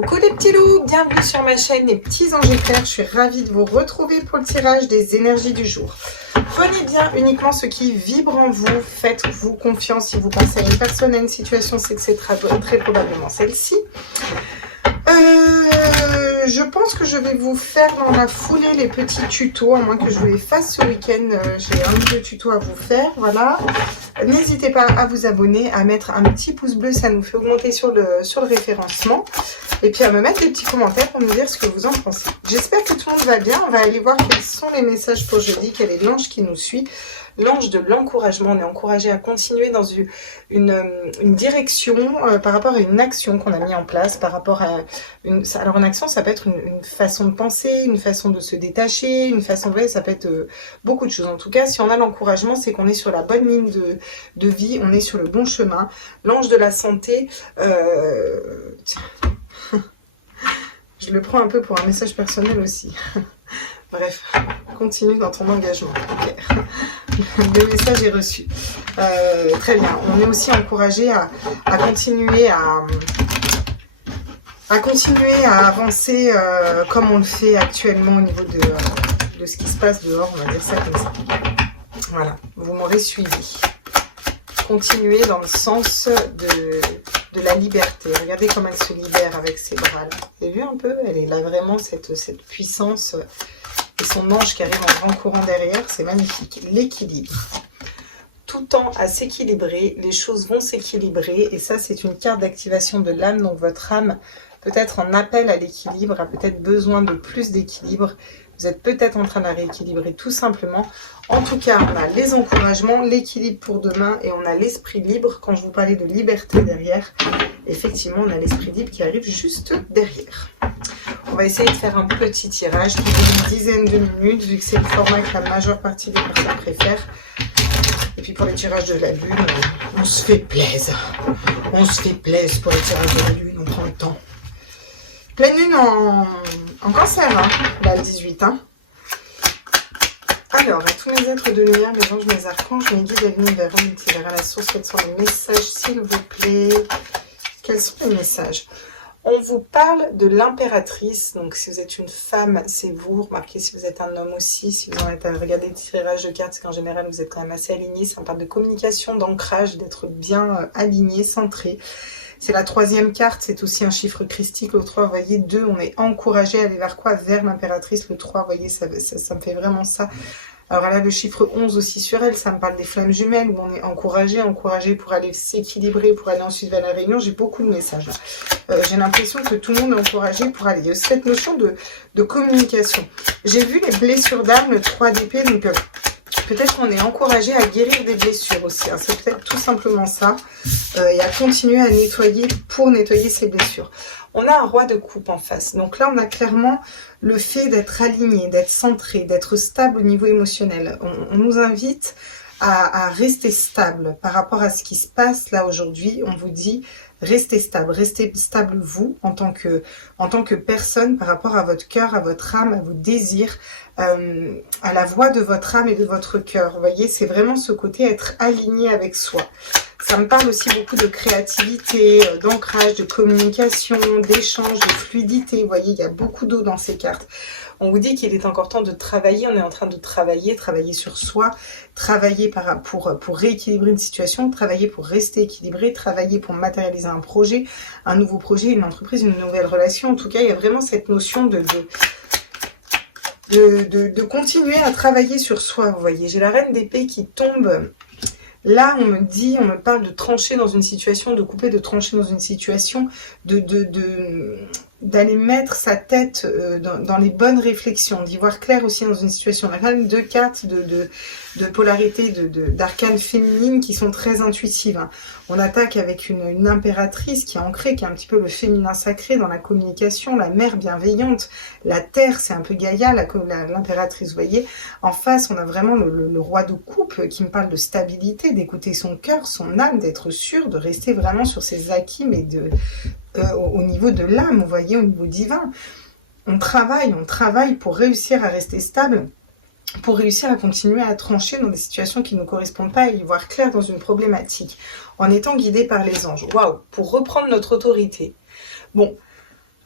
Coucou les petits loups, bienvenue sur ma chaîne les petits anges éclairs. Je suis ravie de vous retrouver pour le tirage des énergies du jour. Prenez bien uniquement ce qui vibre en vous, faites-vous confiance. Si vous pensez à une personne, à une situation, c'est que c'est très probablement celle-ci. Je pense que je vais vous faire dans la foulée les petits tutos, à moins que je vous les fasse ce week-end. J'ai un ou deux tutos à vous faire, voilà. N'hésitez pas à vous abonner, à mettre un petit pouce bleu, ça nous fait augmenter sur le référencement. Et puis à me mettre des petits commentaires pour nous dire ce que vous en pensez. J'espère que tout le monde va bien. On va aller voir quels sont les messages pour jeudi, quel est l'ange qui nous suit. L'ange de l'encouragement, on est encouragé à continuer dans une direction par rapport à une action qu'on a mis en place, par rapport à alors une action, ça peut être une façon de penser, une façon de se détacher, une façon de... ça peut être beaucoup de choses. En tout cas, si on a l'encouragement, c'est qu'on est sur la bonne ligne de vie, on est sur le bon chemin. L'ange de la santé, je le prends un peu pour un message personnel aussi. Bref, continue dans ton engagement. Okay. Le message est reçu. Très bien. On est aussi encouragé à continuer à avancer comme on le fait actuellement au niveau de ce qui se passe dehors. On va dire ça comme ça. Voilà. Vous m'aurez suivi. Continuez dans le sens de la liberté. Regardez comme elle se libère avec ses bras là. Vous avez vu un peu? Elle a vraiment cette puissance. Et son ange qui arrive en grand courant derrière, c'est magnifique. L'équilibre. Tout tend à s'équilibrer, les choses vont s'équilibrer. Et ça, c'est une carte d'activation de l'âme. Donc votre âme peut être en appel à l'équilibre, a peut-être besoin de plus d'équilibre. Vous êtes peut-être en train de la rééquilibrer tout simplement. En tout cas, on a les encouragements, l'équilibre pour demain et on a l'esprit libre. Quand je vous parlais de liberté derrière, effectivement, on a l'esprit libre qui arrive juste derrière. On va essayer de faire un petit tirage qui dure une dizaine de minutes, vu que c'est le format que la majeure partie des personnes préfèrent. Et puis pour les tirages de la lune, on se fait plaisir. On se fait plaisir pour les tirages de la lune, on prend le temps. Pleine lune en cancer, hein, là le 18. Hein. Alors, à tous mes êtres de lumière, mes anges, mes archanges, mes guides, mes vers vers à la source, quels sont les messages, s'il vous plaît? Quels sont les messages? On vous parle de l'impératrice, donc si vous êtes une femme, c'est vous. Remarquez si vous êtes un homme aussi, si vous en êtes à regarder le tirage de cartes, c'est qu'en général vous êtes quand même assez aligné. Ça parle de communication, d'ancrage, d'être bien aligné, centré. C'est la troisième carte, c'est aussi un chiffre christique. Le 3, vous voyez, 2, on est encouragé à aller vers quoi? Vers l'impératrice. Le 3, vous voyez, ça me fait vraiment ça. Alors là, le chiffre 11 aussi sur elle, ça me parle des flammes jumelles, où on est encouragé pour aller s'équilibrer, pour aller ensuite vers la réunion. J'ai beaucoup de messages là. J'ai l'impression que tout le monde est encouragé pour aller. Il y a cette notion de communication. J'ai vu les blessures d'âme, le 3 d'épée, donc peut-être qu'on est encouragé à guérir des blessures aussi. Hein. C'est peut-être tout simplement ça. Et à continuer à nettoyer pour nettoyer ces blessures. On a un roi de coupe en face. Donc là, on a clairement le fait d'être aligné, d'être centré, d'être stable au niveau émotionnel. On nous invite à rester stable par rapport à ce qui se passe là aujourd'hui. On vous dit restez stable vous en tant que personne par rapport à votre cœur, à votre âme, à vos désirs, à la voix de votre âme et de votre cœur. Vous voyez, c'est vraiment ce côté être aligné avec soi. Ça me parle aussi beaucoup de créativité, d'ancrage, de communication, d'échange, de fluidité. Vous voyez, il y a beaucoup d'eau dans ces cartes. On vous dit qu'il est encore temps de travailler. On est en train de travailler sur soi, travailler pour rééquilibrer une situation, travailler pour rester équilibré, travailler pour matérialiser un projet, un nouveau projet, une entreprise, une nouvelle relation. En tout cas, il y a vraiment cette notion de continuer à travailler sur soi. Vous voyez, j'ai la reine d'épée qui tombe. Là, on me parle de trancher dans une situation, de couper, de trancher dans une situation, d'aller mettre sa tête dans les bonnes réflexions, d'y voir clair aussi dans une situation. On a quand même deux cartes de polarité, d'arcanes féminines qui sont très intuitives. Hein. On attaque avec une impératrice qui est ancrée, qui est un petit peu le féminin sacré dans la communication, la mère bienveillante, la terre, c'est un peu Gaïa, l'impératrice, vous voyez. En face, on a vraiment le roi de coupe qui me parle de stabilité, d'écouter son cœur, son âme, d'être sûr, de rester vraiment sur ses acquis, mais au niveau de l'âme, vous voyez, au niveau divin. On travaille pour réussir à rester stable, pour réussir à continuer à trancher dans des situations qui ne nous correspondent pas et y voir clair dans une problématique, en étant guidé par les anges. Waouh! Pour reprendre notre autorité. Bon,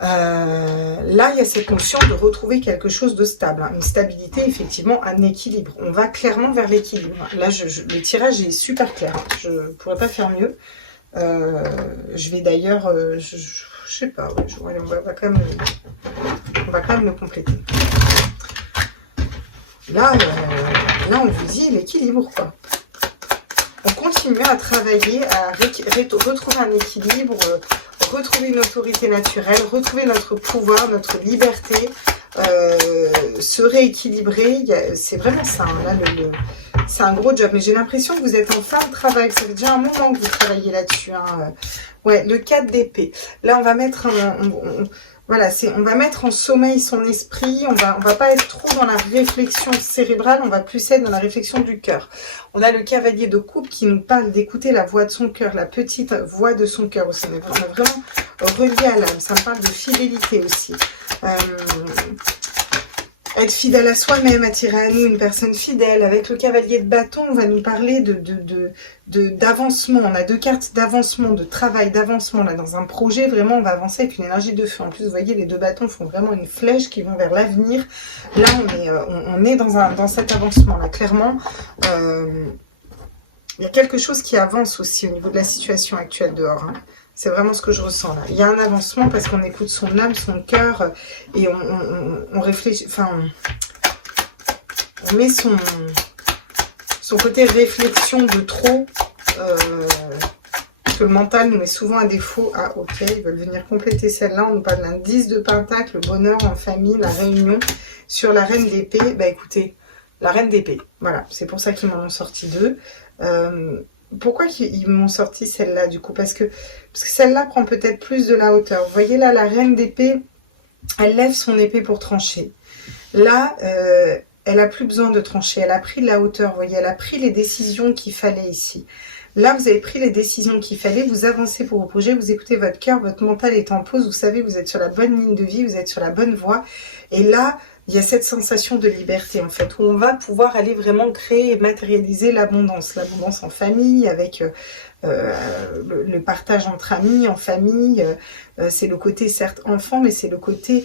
Là, il y a cette notion de retrouver quelque chose de stable, hein, une stabilité, effectivement, un équilibre. On va clairement vers l'équilibre. Là, le tirage est super clair. Hein. Je ne pourrais pas faire mieux. Je vais d'ailleurs, je sais pas, ouais, on va quand même le compléter. Là, on vous dit l'équilibre, quoi. On continue à travailler, à retrouver un équilibre, retrouver une autorité naturelle, retrouver notre pouvoir, notre liberté, se rééquilibrer. C'est vraiment ça. Hein, là, c'est un gros job. Mais j'ai l'impression que vous êtes en fin de travail. Ça fait déjà un moment que vous travaillez là-dessus. Hein. Ouais, le 4 d'épée. Là, on va mettre voilà, on va mettre en sommeil son esprit, on va pas être trop dans la réflexion cérébrale, on va plus être dans la réflexion du cœur. On a le cavalier de coupe qui nous parle d'écouter la voix de son cœur, la petite voix de son cœur aussi. On est vraiment relié à l'âme, ça me parle de fidélité aussi. Être fidèle à soi-même, attirer à nous une personne fidèle. Avec le cavalier de bâton, on va nous parler d'avancement. On a 2 cartes d'avancement, de travail, d'avancement. Là, dans un projet, vraiment, on va avancer avec une énergie de feu. En plus, vous voyez, les 2 bâtons font vraiment une flèche qui vont vers l'avenir. Là, on est dans cet avancement-là. Clairement, il y a quelque chose qui avance aussi au niveau de la situation actuelle dehors. Hein. C'est vraiment ce que je ressens là. Il y a un avancement parce qu'on écoute son âme, son cœur et on réfléchit, enfin, on met son côté réflexion de trop que le mental nous met souvent à défaut. Ah ok, ils veulent venir compléter celle-là. On nous parle d'un 10 de pentacle, le bonheur en famille, la réunion. Sur la reine d'épée, bah écoutez, la reine d'épée, voilà, c'est pour ça qu'ils m'en ont sorti 2. Pourquoi ils m'ont sorti celle-là du coup? Parce que celle-là prend peut-être plus de la hauteur. Vous voyez là, la reine d'épée, elle lève son épée pour trancher. Là, elle a plus besoin de trancher. Elle a pris de la hauteur, vous voyez, elle a pris les décisions qu'il fallait ici. Là, vous avez pris les décisions qu'il fallait, vous avancez pour vos projets, vous écoutez votre cœur, votre mental est en pause, vous savez, vous êtes sur la bonne ligne de vie, vous êtes sur la bonne voie. Et là, il y a cette sensation de liberté, en fait, où on va pouvoir aller vraiment créer et matérialiser l'abondance. L'abondance en famille, avec le partage entre amis, en famille. C'est le côté, certes, enfant, mais c'est le côté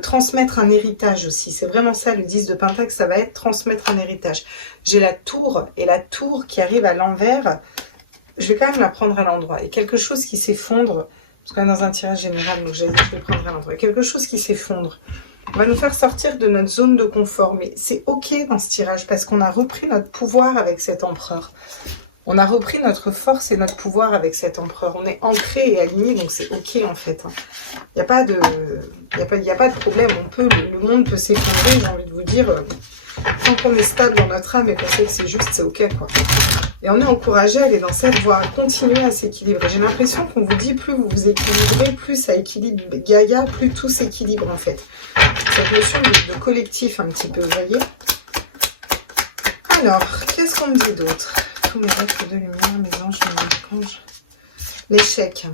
transmettre un héritage aussi. C'est vraiment ça, le 10 de Pentacle, ça va être transmettre un héritage. J'ai la tour, et la tour qui arrive à l'envers, je vais quand même la prendre à l'endroit. Et quelque chose qui s'effondre, parce qu'on est dans un tirage général, donc j'ai dit que je vais prendre à l'endroit. Quelque chose qui s'effondre. On va nous faire sortir de notre zone de confort. Mais c'est ok dans ce tirage parce qu'on a repris notre pouvoir avec cet empereur. On a repris notre force et notre pouvoir avec cet empereur. On est ancré et aligné, donc c'est ok en fait. Il n'y a pas de problème. Le monde peut s'effondrer, j'ai envie de vous dire. Tant qu'on est stable dans notre âme et qu'on sait que c'est juste, c'est ok quoi. Et on est encouragé à aller dans cette voie, à continuer à s'équilibrer. J'ai l'impression qu'on vous dit plus vous vous équilibrez, plus ça équilibre Gaïa, plus tout s'équilibre en fait. Cette notion de collectif un petit peu, vous voyez. Alors, qu'est-ce qu'on me dit d'autre? Tous mes êtres de lumière, mes anges, mes archanges. L'échec.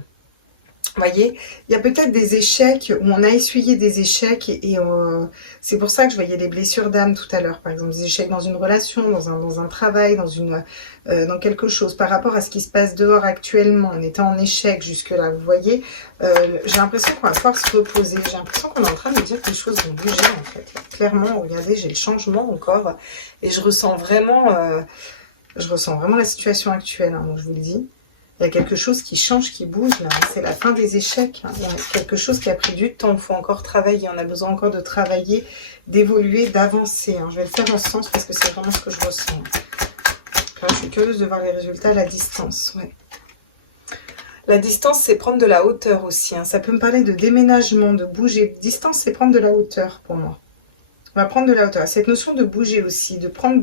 Vous voyez, il y a peut-être des échecs où on a essuyé des échecs et c'est pour ça que je voyais des blessures d'âme tout à l'heure. Par exemple, des échecs dans une relation, dans un travail, dans quelque chose. Par rapport à ce qui se passe dehors actuellement, on était en échec jusque-là, vous voyez. J'ai l'impression qu'on va pouvoir se reposer. J'ai l'impression qu'on est en train de me dire que les choses vont bouger en fait. Clairement, regardez, j'ai le changement encore et je ressens vraiment la situation actuelle, hein, donc je vous le dis. Il y a quelque chose qui change, qui bouge, là. C'est la fin des échecs. Hein. Il y a quelque chose qui a pris du temps. Il faut encore travailler. On a besoin encore de travailler, d'évoluer, d'avancer. Hein. Je vais le faire en ce sens parce que c'est vraiment ce que je ressens. Là, je suis curieuse de voir les résultats à la distance. Ouais. La distance, c'est prendre de la hauteur aussi. Hein. Ça peut me parler de déménagement, de bouger. Distance, c'est prendre de la hauteur pour moi. On va prendre de la hauteur. Cette notion de bouger aussi, de prendre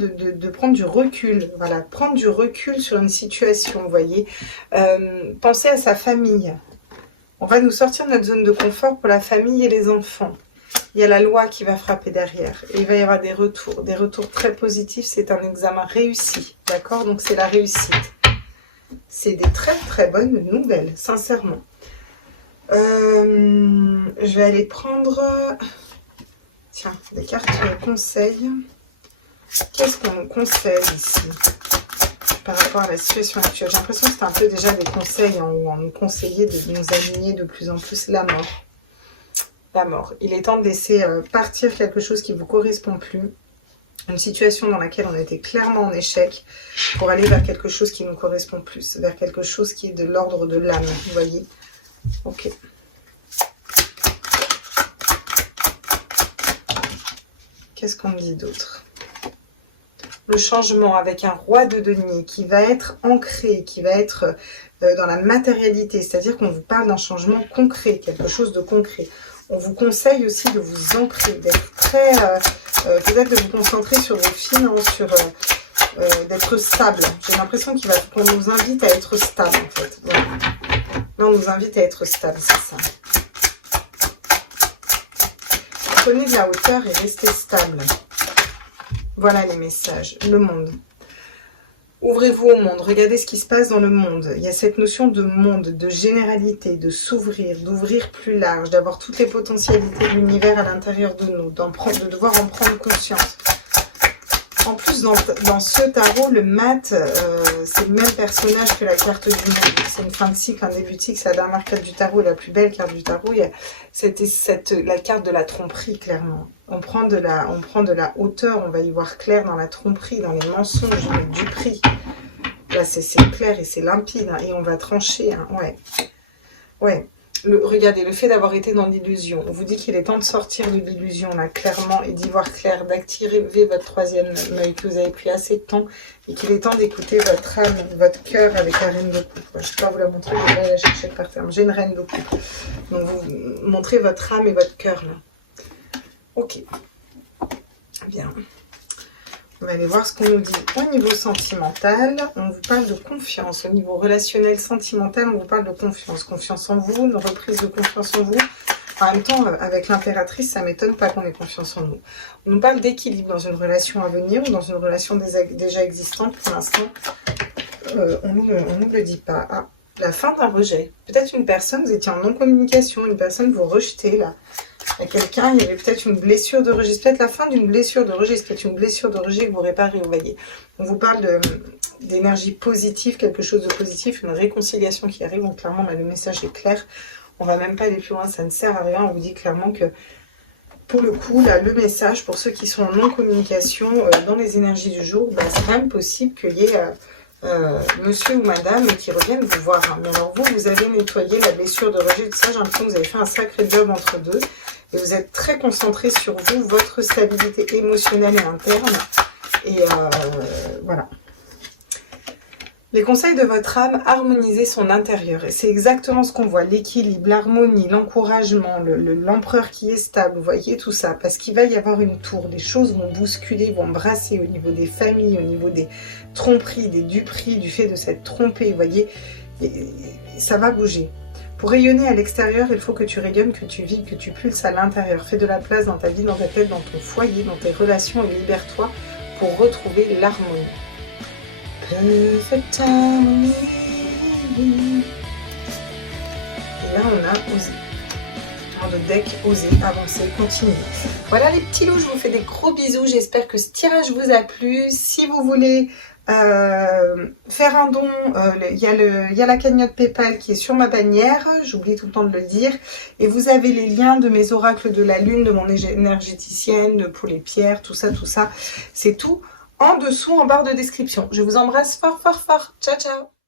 du recul. Voilà, prendre du recul sur une situation, vous voyez. Penser à sa famille. On va nous sortir de notre zone de confort pour la famille et les enfants. Il y a la loi qui va frapper derrière. Et il va y avoir des retours très positifs. C'est un examen réussi, d'accord? Donc c'est la réussite. C'est des très très bonnes nouvelles, sincèrement. Je vais aller prendre... Tiens, des cartes conseils. Qu'est-ce qu'on nous conseille ici par rapport à la situation actuelle? J'ai l'impression que c'est un peu déjà des conseils où on nous conseillait de nous aligner de plus en plus la mort. La mort. Il est temps de laisser partir quelque chose qui ne vous correspond plus. Une situation dans laquelle on était clairement en échec pour aller vers quelque chose qui nous correspond plus. Vers quelque chose qui est de l'ordre de l'âme. Vous voyez? Ok. Qu'est-ce qu'on me dit d'autre? Le changement avec un roi de denier qui va être ancré, qui va être dans la matérialité, c'est-à-dire qu'on vous parle d'un changement concret, quelque chose de concret. On vous conseille aussi de vous ancrer, d'être très, peut-être de vous concentrer sur vos finances, sur d'être stable. J'ai l'impression qu'on nous invite à être stable en fait. Voilà. Là, on nous invite à être stable, c'est ça. Prenez de la hauteur et restez stable. Voilà les messages. Le monde. Ouvrez-vous au monde. Regardez ce qui se passe dans le monde. Il y a cette notion de monde, de généralité, de s'ouvrir, d'ouvrir plus large, d'avoir toutes les potentialités de l'univers à l'intérieur de nous, de devoir en prendre conscience. En plus, dans ce tarot, le mat, c'est le même personnage que la carte du monde. C'est une fin de cycle, un début de cycle, c'est la dernière carte du tarot, la plus belle carte du tarot. Il y a la carte de la tromperie, clairement. On prend de la hauteur, on va y voir clair dans la tromperie, dans les mensonges, dans le duperie. Là, c'est clair et c'est limpide, hein, et on va trancher. Hein, ouais. Ouais. Regardez, le fait d'avoir été dans l'illusion, on vous dit qu'il est temps de sortir de l'illusion, là, clairement, et d'y voir clair, d'activer votre troisième œil, que vous avez pris assez de temps, et qu'il est temps d'écouter votre âme, votre cœur avec la reine de coupe. Je ne vais pas vous la montrer, je vais la chercher par terme. J'ai une reine de coupe. Donc, vous montrez votre âme et votre cœur, là. Ok. Bien. On va aller voir ce qu'on nous dit au niveau sentimental. On vous parle de confiance. Au niveau relationnel, sentimental, on vous parle de confiance. Confiance en vous, une reprise de confiance en vous. En même temps, avec l'impératrice, ça ne m'étonne pas qu'on ait confiance en nous. On nous parle d'équilibre dans une relation à venir ou dans une relation déjà existante. Pour l'instant, on ne nous le dit pas. Ah, la fin d'un rejet. Peut-être une personne, vous étiez en non-communication, une personne vous rejetez là. Il y a quelqu'un, il y avait peut-être une blessure de rejet, c'est peut-être la fin d'une blessure de rejet, c'est peut-être une blessure de rejet que vous réparez, vous voyez. On vous parle d'énergie positive, quelque chose de positif, une réconciliation qui arrive, donc clairement là, le message est clair, on va même pas aller plus loin, ça ne sert à rien, on vous dit clairement que pour le coup, là, le message, pour ceux qui sont en non-communication, dans les énergies du jour, bah, c'est même possible qu'il y ait monsieur ou madame qui reviennent vous voir. Hein. Mais alors vous avez nettoyé la blessure de rejet, tout ça, j'ai l'impression que vous avez fait un sacré job entre deux. Et vous êtes très concentré sur vous, votre stabilité émotionnelle et interne. Et voilà. Les conseils de votre âme, harmoniser son intérieur. Et c'est exactement ce qu'on voit. L'équilibre, l'harmonie, l'encouragement, l'empereur qui est stable. Vous voyez tout ça. Parce qu'il va y avoir une tour. Les choses vont bousculer, vont brasser au niveau des familles, au niveau des tromperies, des duperies, du fait de s'être trompé. Vous voyez, et ça va bouger. Pour rayonner à l'extérieur, il faut que tu rayonnes, que tu vives, que tu pulses à l'intérieur. Fais de la place dans ta vie, dans ta tête, dans ton foyer, dans tes relations et libère-toi pour retrouver l'harmonie. Perfect harmony. Et là, on a osé. Dans le deck, oser, avancer, continuer. Voilà les petits loups, je vous fais des gros bisous. J'espère que ce tirage vous a plu. Si vous voulez faire un don, il y a la cagnotte PayPal qui est sur ma bannière, j'oublie tout le temps de le dire, et vous avez les liens de mes oracles de la lune, de mon énergéticienne, pour les pierres, tout ça, c'est tout en dessous en barre de description. Je vous embrasse fort fort fort, ciao ciao.